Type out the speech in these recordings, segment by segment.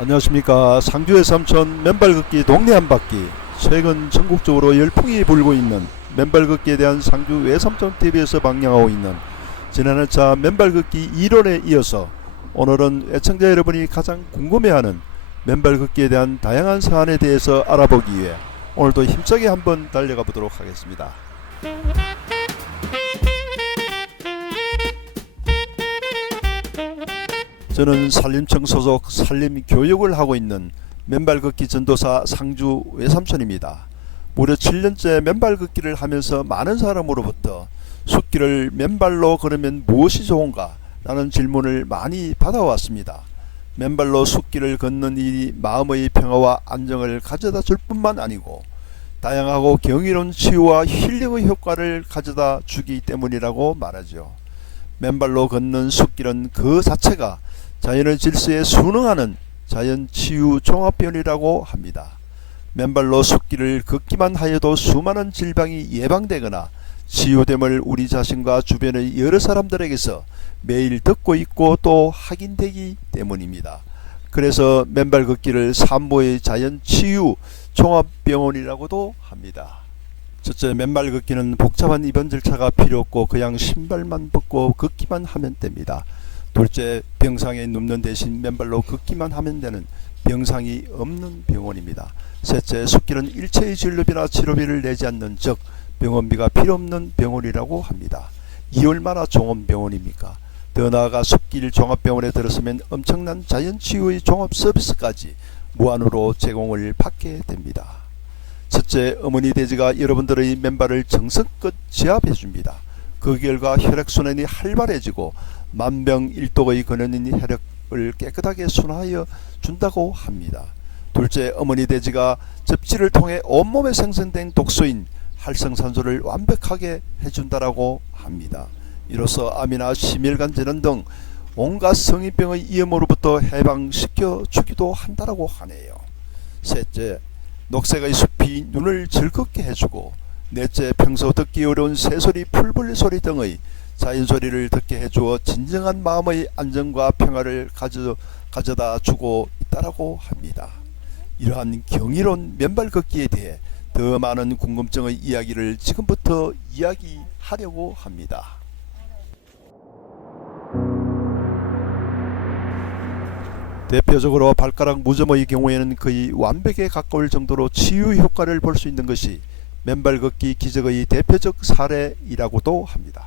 안녕하십니까. 상주의 삼촌 맨발 걷기 동네 한 바퀴. 최근 전국적으로 열풍이 불고 있는 맨발 걷기에 대한 상주 외삼촌TV에서 방영하고 있는 지난해차 맨발 걷기 1원에 이어서 오늘은 애청자 여러분이 가장 궁금해하는 맨발 걷기에 대한 다양한 사안에 대해서 알아보기 위해 오늘도 힘차게 한번 달려가 보도록 하겠습니다. 저는 산림청 소속 산림교육을 하고 있는 맨발 걷기 전도사 상주 외삼촌입니다. 무려 7년째 맨발 걷기를 하면서 많은 사람으로부터 숲길을 맨발로 걸으면 무엇이 좋은가 라는 질문을 많이 받아왔습니다. 맨발로 숲길을 걷는 일이 마음의 평화와 안정을 가져다 줄 뿐만 아니고 다양하고 경이로운 치유와 힐링의 효과를 가져다 주기 때문이라고 말하죠. 맨발로 걷는 숲길은 그 자체가 자연의 질서에 순응하는 자연치유 종합변이라고 합니다. 맨발로 숲길을 걷기만 하여도 수많은 질병이 예방되거나 치유됨을 우리 자신과 주변의 여러 사람들에게서 매일 듣고 있고 또 확인되기 때문입니다. 그래서 맨발 걷기를 산모의 자연치유 종합병원이라고도 합니다. 첫째, 맨발 걷기는 복잡한 입원 절차가 필요 없고 그냥 신발만 벗고 걷기만 하면 됩니다. 둘째, 병상에 눕는 대신 맨발로 걷기만 하면 되는 병상이 없는 병원입니다. 셋째, 숲길은 일체의 진료비나 치료비를 내지 않는 즉 병원비가 필요 없는 병원이라고 합니다. 이 얼마나 좋은 병원입니까? 더 나아가 숲길 종합병원에 들어서면 엄청난 자연치유의 종합 서비스까지 무한으로 제공을 받게 됩니다. 첫째, 어머니 돼지가 여러분들의 맨발을 정성껏 지압해 줍니다. 그 결과 혈액순환이 활발해지고 만병일독의 근원인 혈액을 깨끗하게 순화하여 준다고 합니다. 둘째, 어머니 돼지가 접지를 통해 온몸에 생성된 독소인 활성산소를 완벽하게 해준다라고 합니다. 이로써 암이나 심혈관 질환 등 온갖 성인병의 위험으로부터 해방시켜 주기도 한다라고 하네요. 셋째, 녹색의 숲이 눈을 즐겁게 해주고 넷째, 평소 듣기 어려운 새소리, 풀벌 소리 등의 자연소리를 듣게 해주어 진정한 마음의 안정과 평화를 가져다 주고 있다라고 합니다. 이러한 경이로운 맨발 걷기에 대해 더 많은 궁금증의 이야기를 지금부터 이야기하려고 합니다. 대표적으로 발가락 무좀의 경우에는 거의 완벽에 가까울 정도로 치유 효과를 볼 수 있는 것이 맨발 걷기 기적의 대표적 사례이라고도 합니다.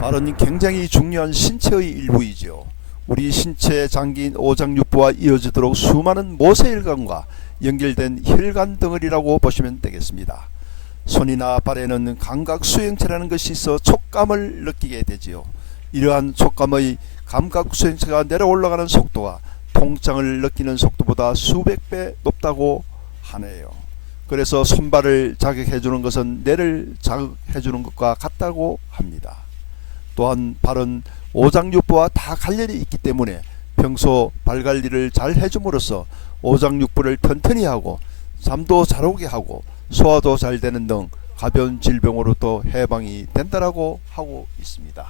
발은 굉장히 중요한 신체의 일부이죠. 우리 신체 장기인 오장육부와 이어지도록 수많은 모세혈관과 연결된 혈관 덩어리라고 보시면 되겠습니다. 손이나 발에는 감각 수행체라는 것이 있어 촉감을 느끼게 되지요. 이러한 촉감의 감각 수행체가 내려 올라가는 속도가 통증을 느끼는 속도보다 수백 배 높다고 하네요. 그래서 손발을 자극해 주는 것은 뇌를 자극해 주는 것과 같다고 합니다. 또한 발은 오장육부와 다 관련이 있기 때문에 평소 발 관리를 잘 해줌으로써 오장육부를 튼튼히 하고 잠도 잘 오게 하고 소화도 잘 되는 등 가벼운 질병으로도 해방이 된다라고 하고 있습니다.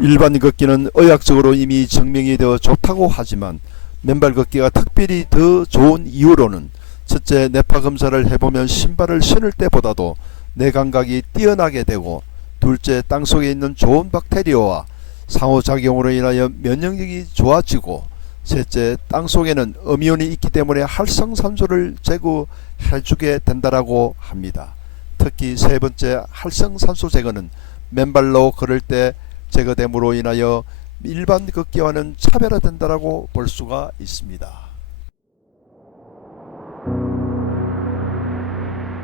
일반 걷기는 의학적으로 이미 증명이 되어 좋다고 하지만 맨발 걷기가 특별히 더 좋은 이유로는 첫째, 뇌파 검사를 해보면 신발을 신을 때보다도 뇌 감각이 뛰어나게 되고 둘째, 땅속에 있는 좋은 박테리아와 상호작용으로 인하여 면역력이 좋아지고 셋째, 땅속에는 음이온이 있기 때문에 활성산소를 제거해주게 된다라고 합니다. 특히 세 번째, 활성산소 제거는 맨발로 걸을 때 제거됨으로 인하여 일반 걷기와는 차별화된다라고 볼 수가 있습니다.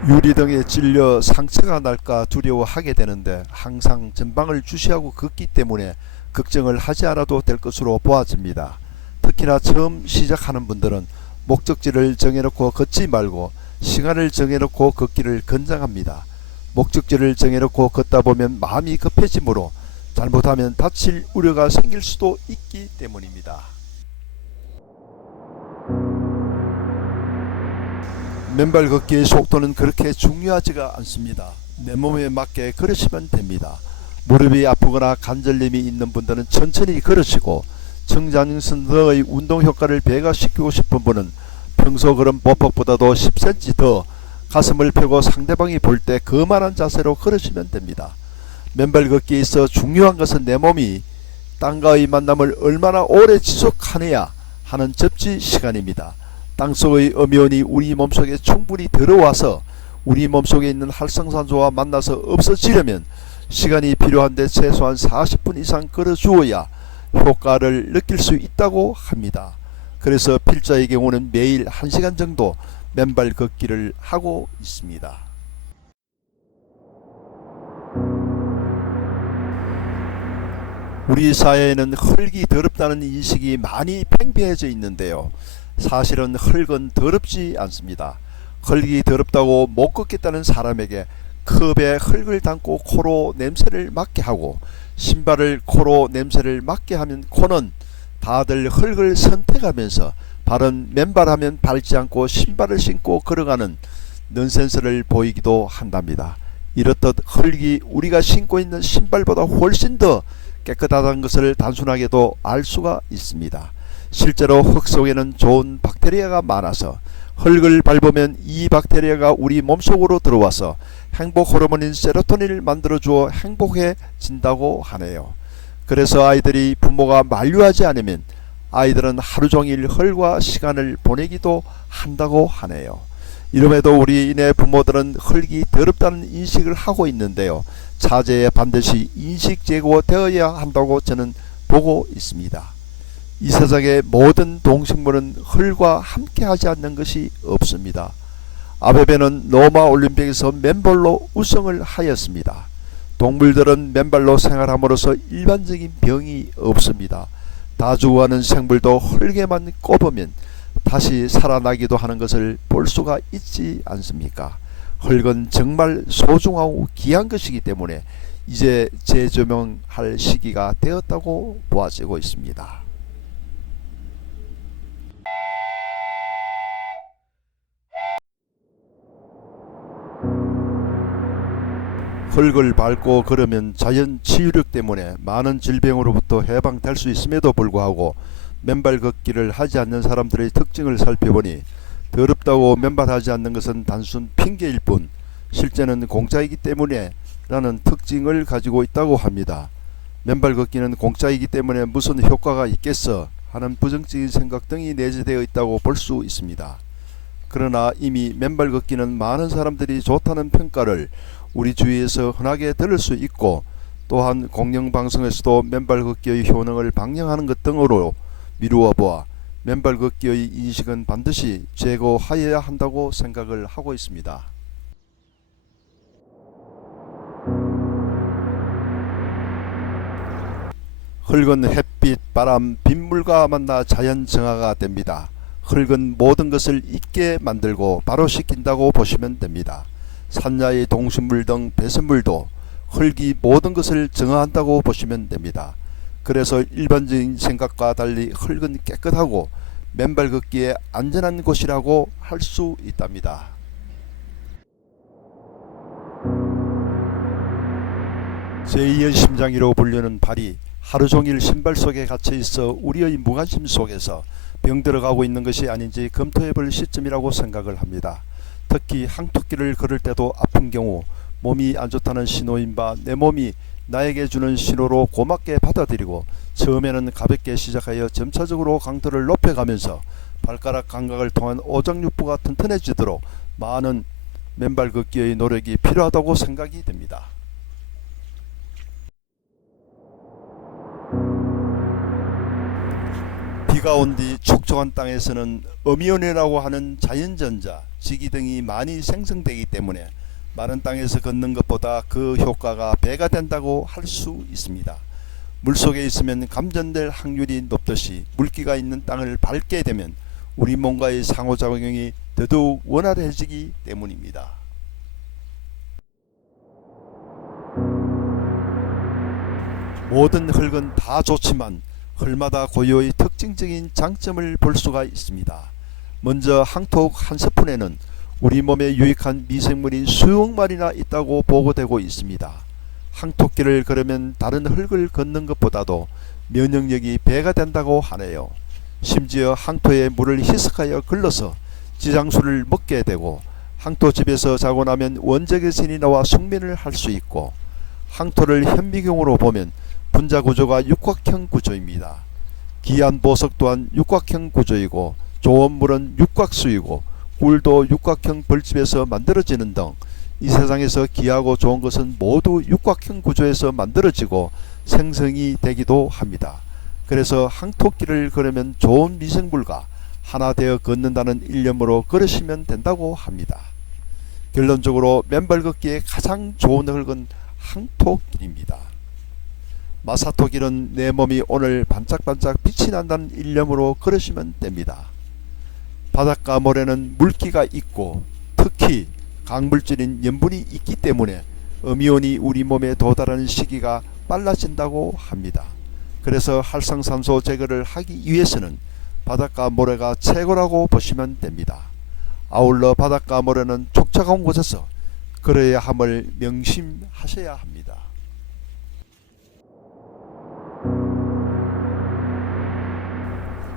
유리 등에 찔려 상처가 날까 두려워하게 되는데 항상 전방을 주시하고 걷기 때문에 걱정을 하지 않아도 될 것으로 보아집니다. 특히나 처음 시작하는 분들은 목적지를 정해놓고 걷지 말고 시간을 정해놓고 걷기를 권장합니다. 목적지를 정해놓고 걷다 보면 마음이 급해지므로 잘못하면 다칠 우려가 생길 수도 있기 때문입니다. 맨발 걷기의 속도는 그렇게 중요하지가 않습니다. 내 몸에 맞게 걸으시면 됩니다. 무릎이 아프거나 관절염이 있는 분들은 천천히 걸으시고 정장선 등의 운동 효과를 배가시키고 싶은 분은 평소 걸음 보폭보다도 10cm 더 가슴을 펴고 상대방이 볼 때 거만한 자세로 걸으시면 됩니다. 맨발 걷기에 있어 중요한 것은 내 몸이 땅과의 만남을 얼마나 오래 지속하느냐 하는 접지 시간입니다. 땅속의 음이온이 우리 몸속에 충분히 들어와서 우리 몸속에 있는 활성산소와 만나서 없어지려면 시간이 필요한데 최소한 40분 이상 걸어주어야 효과를 느낄 수 있다고 합니다. 그래서 필자의 경우는 매일 1시간 정도 맨발 걷기를 하고 있습니다. 우리 사회에는 흙이 더럽다는 인식이 많이 팽배해져 있는데요. 사실은 흙은 더럽지 않습니다. 흙이 더럽다고 못 걷겠다는 사람에게 컵에 흙을 담고 코로 냄새를 맡게 하고 신발을 코로 냄새를 맡게 하면 코는 다들 흙을 선택하면서 발은 맨발하면 밟지 않고 신발을 신고 걸어가는 넌센스를 보이기도 한답니다. 이렇듯 흙이 우리가 신고 있는 신발보다 훨씬 더 깨끗하다는 것을 단순하게도 알 수가 있습니다. 실제로 흙 속에는 좋은 박테리아가 많아서 흙을 밟으면 이 박테리아가 우리 몸속으로 들어와서 행복 호르몬인 세로토닌을 만들어주어 행복해진다고 하네요. 그래서 아이들이 부모가 만류하지 않으면 아이들은 하루종일 흙과 시간을 보내기도 한다고 하네요. 이름에도 우리네 부모들은 흙이 더럽다는 인식을 하고 있는데요. 차제에 반드시 인식 제고되어야 한다고 저는 보고 있습니다. 이 세상의 모든 동식물은 흙과 함께하지 않는 것이 없습니다. 아베베는 로마 올림픽에서 맨발로 우승을 하였습니다. 동물들은 맨발로 생활함으로써 일반적인 병이 없습니다. 다주고하는 생물도 흙에만 꼽으면 다시 살아나기도 하는 것을 볼 수가 있지 않습니까? 흙은 정말 소중하고 귀한 것이기 때문에 이제 재조명할 시기가 되었다고 보아지고 있습니다. 흙을 밟고 걸으면 자연 치유력 때문에 많은 질병으로부터 해방될 수 있음에도 불구하고 맨발 걷기를 하지 않는 사람들의 특징을 살펴보니 더럽다고 맨발하지 않는 것은 단순 핑계일 뿐 실제는 공짜이기 때문에 라는 특징을 가지고 있다고 합니다. 맨발 걷기는 공짜이기 때문에 무슨 효과가 있겠어 하는 부정적인 생각 등이 내재되어 있다고 볼 수 있습니다. 그러나 이미 맨발 걷기는 많은 사람들이 좋다는 평가를 우리 주위에서 흔하게 들을 수 있고 또한 공영방송에서도 맨발 걷기의 효능을 방영하는 것 등으로 미루어 보아 맨발 걷기의 인식은 반드시 제거하여야 한다고 생각을 하고 있습니다. 흙은 햇빛, 바람, 빗물과 만나 자연 정화가 됩니다. 흙은 모든 것을 있게 만들고 바로 시킨다고 보시면 됩니다. 산야의 동식물 등 배설물도 흙이 모든 것을 정화한다고 보시면 됩니다. 그래서 일반적인 생각과 달리 흙은 깨끗하고 맨발 걷기에 안전한 곳이라고 할 수 있답니다. 제2의 심장이로 불리는 발이 하루종일 신발 속에 갇혀있어 우리의 무관심 속에서 병들어가고 있는 것이 아닌지 검토해볼 시점이라고 생각을 합니다. 특히 항토끼를 걸을 때도 아픈 경우 몸이 안 좋다는 신호인 바 내 몸이 나에게 주는 신호로 고맙게 받아들이고 처음에는 가볍게 시작하여 점차적으로 강도를 높여가면서 발가락 감각을 통한 오장육부가 튼튼해지도록 많은 맨발 걷기의 노력이 필요하다고 생각이 됩니다. 비가 온 뒤 축적한 땅에서는 음이온이라고 하는 자연전자, 지기 등이 많이 생성되기 때문에 마른 땅에서 걷는 것보다 그 효과가 배가 된다고 할 수 있습니다. 물속에 있으면 감전될 확률이 높듯이 물기가 있는 땅을 밟게 되면 우리 몸과의 상호작용이 더더욱 원활해지기 때문입니다. 모든 흙은 다 좋지만 흙마다 고유의 특징적인 장점을 볼 수가 있습니다. 먼저 항토 한 스푼에는 우리 몸에 유익한 미생물이 수억 마리나 있다고 보고되고 있습니다. 항토길을 걸으면 다른 흙을 걷는 것보다도 면역력이 배가 된다고 하네요. 심지어 항토에 물을 희석하여 걸러서 지장수를 먹게 되고 항토집에서 자고 나면 원적외선이 나와 숙면을 할 수 있고 항토를 현미경으로 보면 분자 구조가 육각형 구조입니다. 기한 보석 또한 육각형 구조이고 좋은 물은 육각수이고 꿀도 육각형 벌집에서 만들어지는 등 이 세상에서 귀하고 좋은 것은 모두 육각형 구조에서 만들어지고 생성이 되기도 합니다. 그래서 항토길을 걸으면 좋은 미생물과 하나 되어 걷는다는 일념으로 걸으시면 된다고 합니다. 결론적으로 맨발 걷기에 가장 좋은 흙은 항토길입니다. 마사토길은 내 몸이 오늘 반짝반짝 빛이 난다는 일념으로 걸으시면 됩니다. 바닷가 모래는 물기가 있고 특히 강물질인 염분이 있기 때문에 음이온이 우리 몸에 도달하는 시기가 빨라진다고 합니다. 그래서 활성산소 제거를 하기 위해서는 바닷가 모래가 최고라고 보시면 됩니다. 아울러 바닷가 모래는 촉촉한 곳에서 걸어야 함을 명심하셔야 합니다.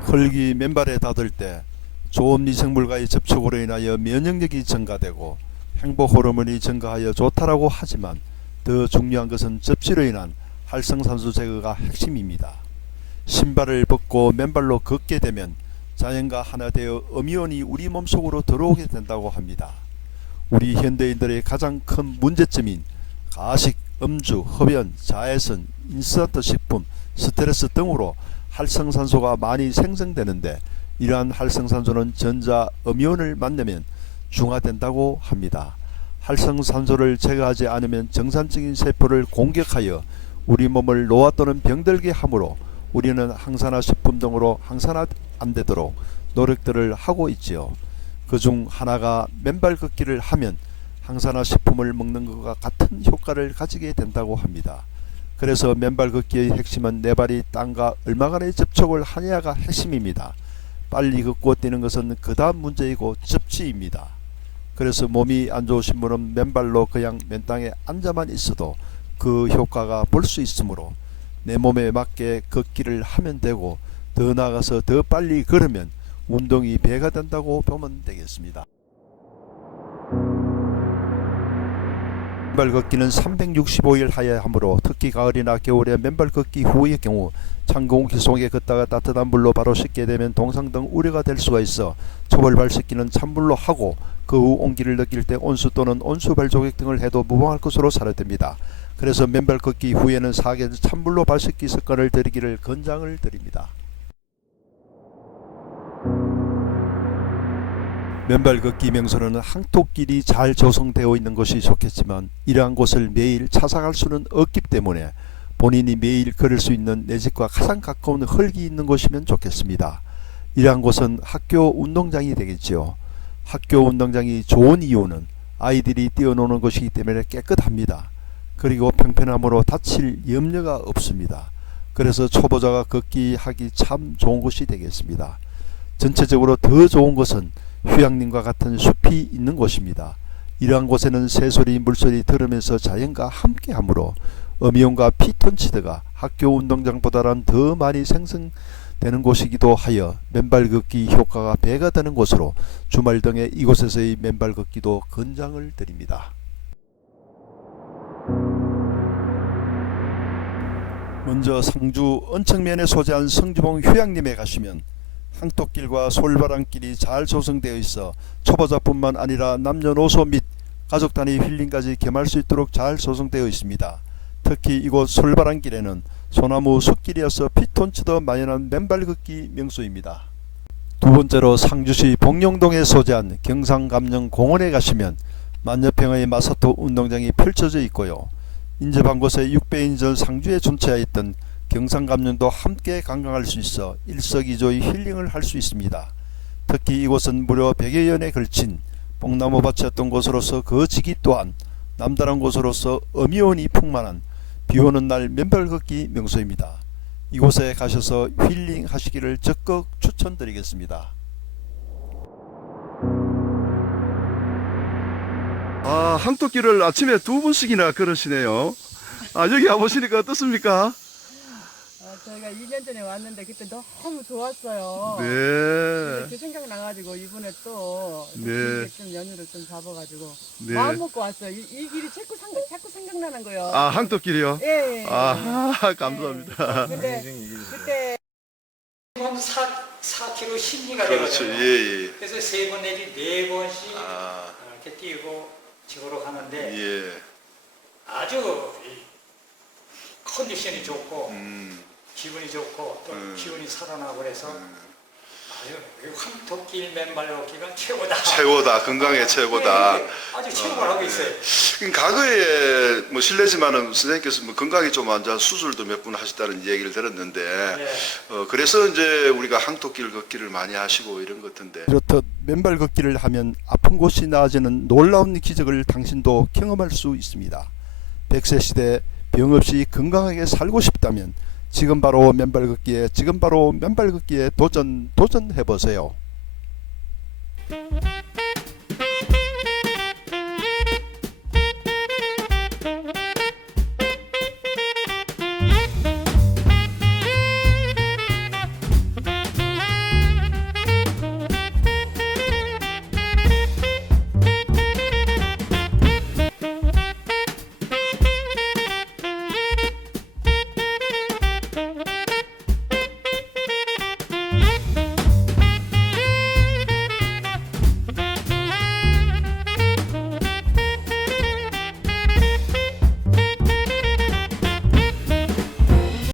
흙이 맨발에 닿을 때 좋은 미생물과의 접촉으로 인하여 면역력이 증가되고 행복 호르몬이 증가하여 좋다라고 하지만 더 중요한 것은 접시로 인한 활성산소 제거가 핵심입니다. 신발을 벗고 맨발로 걷게 되면 자연과 하나 되어 음이온이 우리 몸속으로 들어오게 된다고 합니다. 우리 현대인들의 가장 큰 문제점인 가식, 음주, 흡연, 자외선, 인스턴트 식품, 스트레스 등으로 활성산소가 많이 생성되는데 이러한 활성산소는 전자 음이온을 만나면 중화된다고 합니다. 활성산소를 제거하지 않으면 정상적인 세포를 공격하여 우리 몸을 노화 또는 병들게 하므로 우리는 항산화 식품 등으로 항산화 안 되도록 노력들을 하고 있지요. 그중 하나가 맨발 걷기를 하면 항산화 식품을 먹는 것과 같은 효과를 가지게 된다고 합니다. 그래서 맨발 걷기의 핵심은 내 발이 땅과 얼마간의 접촉을 하냐가 핵심입니다. 빨리 걷고 뛰는 것은 그 다음 문제이고 접지입니다. 그래서 몸이 안 좋으신 분은 맨발로 그냥 맨땅에 앉아만 있어도 그 효과가 볼 수 있으므로 내 몸에 맞게 걷기를 하면 되고 더 나아가서 더 빨리 걸으면 운동이 배가 된다고 보면 되겠습니다. 맨발 걷기는 365일 하여야 하므로 특히 가을이나 겨울에 맨발 걷기 후의 경우 찬 공기 속에 걷다가 따뜻한 물로 바로 씻게 되면 동상 등 우려가 될 수가 있어 초벌발 씻기는 찬물로 하고 그 후 온기를 느낄 때 온수 또는 온수발 조격 등을 해도 무방할 것으로 사료됩니다. 그래서 맨발 걷기 후에는 사계에서 찬물로 발 씻기 습관을 들이기를 권장을 드립니다. 맨발 걷기 명소로는 항토길이 잘 조성되어 있는 것이 좋겠지만 이러한 곳을 매일 찾아갈 수는 없기 때문에 본인이 매일 걸을 수 있는 내 집과 가장 가까운 흙이 있는 곳이면 좋겠습니다. 이러한 곳은 학교 운동장이 되겠지요. 학교 운동장이 좋은 이유는 아이들이 뛰어노는 것이기 때문에 깨끗합니다. 그리고 평평함으로 다칠 염려가 없습니다. 그래서 초보자가 걷기 하기 참 좋은 곳이 되겠습니다. 전체적으로 더 좋은 것은 휴양림과 같은 숲이 있는 곳입니다. 이러한 곳에는 새소리 물소리 들으면서 자연과 함께하므로 음이온과 피톤치드가 학교 운동장보다는 더 많이 생성되는 곳이기도 하여 맨발 걷기 효과가 배가 되는 곳으로 주말 등에 이곳에서의 맨발 걷기도 권장을 드립니다. 먼저 상주 언청면에 소재한 성주봉 휴양림에 가시면 항토길과 솔바람길이 잘 조성되어 있어 초보자뿐만 아니라 남녀노소 및 가족 단위 힐링까지 겸할 수 있도록 잘 조성되어 있습니다. 특히 이곳 솔바람길에는 소나무 숲길이어서 피톤치드 만연한 맨발 걷기 명소입니다. 두 번째로 상주시 복룡동에 소재한 경상감령 공원에 가시면 만여평의 마사토 운동장이 펼쳐져 있고요. 인접한 곳에 600년 전 상주에 존재하였던 경상감령도 함께 관광할 수 있어 일석이조의 힐링을 할 수 있습니다. 특히 이곳은 무려 100여 년에 걸친 뽕나무밭이었던 곳으로서 그 지기 또한 남다른 곳으로서 음이온이 풍만한 비오는 날 맨발 걷기 명소입니다. 이곳에 가셔서 힐링 하시기를 적극 추천드리겠습니다. 아, 항토길을 아침에 2번씩이나 걸으시네요. 아, 여기 와보시니까 어떻습니까? 저희가 2년 전에 왔는데 그때 너무 좋았어요. 네. 이렇게 생각나가지고 이번에 또 네. 좀 연휴를 좀 잡아가지고 네. 마음 먹고 왔어요. 이 길이 자꾸 생각나는 거예요. 아, 항토길이요? 예. 아, 감사합니다. 근데 그때 4km 심리가 그렇죠. 되거든요. 예, 예. 그래서 3번 내지 4번씩 아, 이렇게 뛰고 지구로 가는데 예. 아주 이 컨디션이 좋고 기분이 좋고 또 기운이 살아나고 그래서 아주 이 황토길 맨발 걷기가 최고다. 최고다. 건강에 최고다. 네, 아주 최고를 하고 있어요. 과거에 뭐 실례지만은 선생님께서 뭐 건강이 좀 안 좋아 수술도 몇 분 하셨다는 얘기를 들었는데 네. 그래서 이제 우리가 항토길 걷기를 많이 하시고 이런 것 같은데 이렇듯 맨발 걷기를 하면 아픈 곳이 나아지는 놀라운 기적을 당신도 경험할 수 있습니다. 100세 시대 병 없이 건강하게 살고 싶다면 지금 바로 맨발 걷기에 도전해 보세요.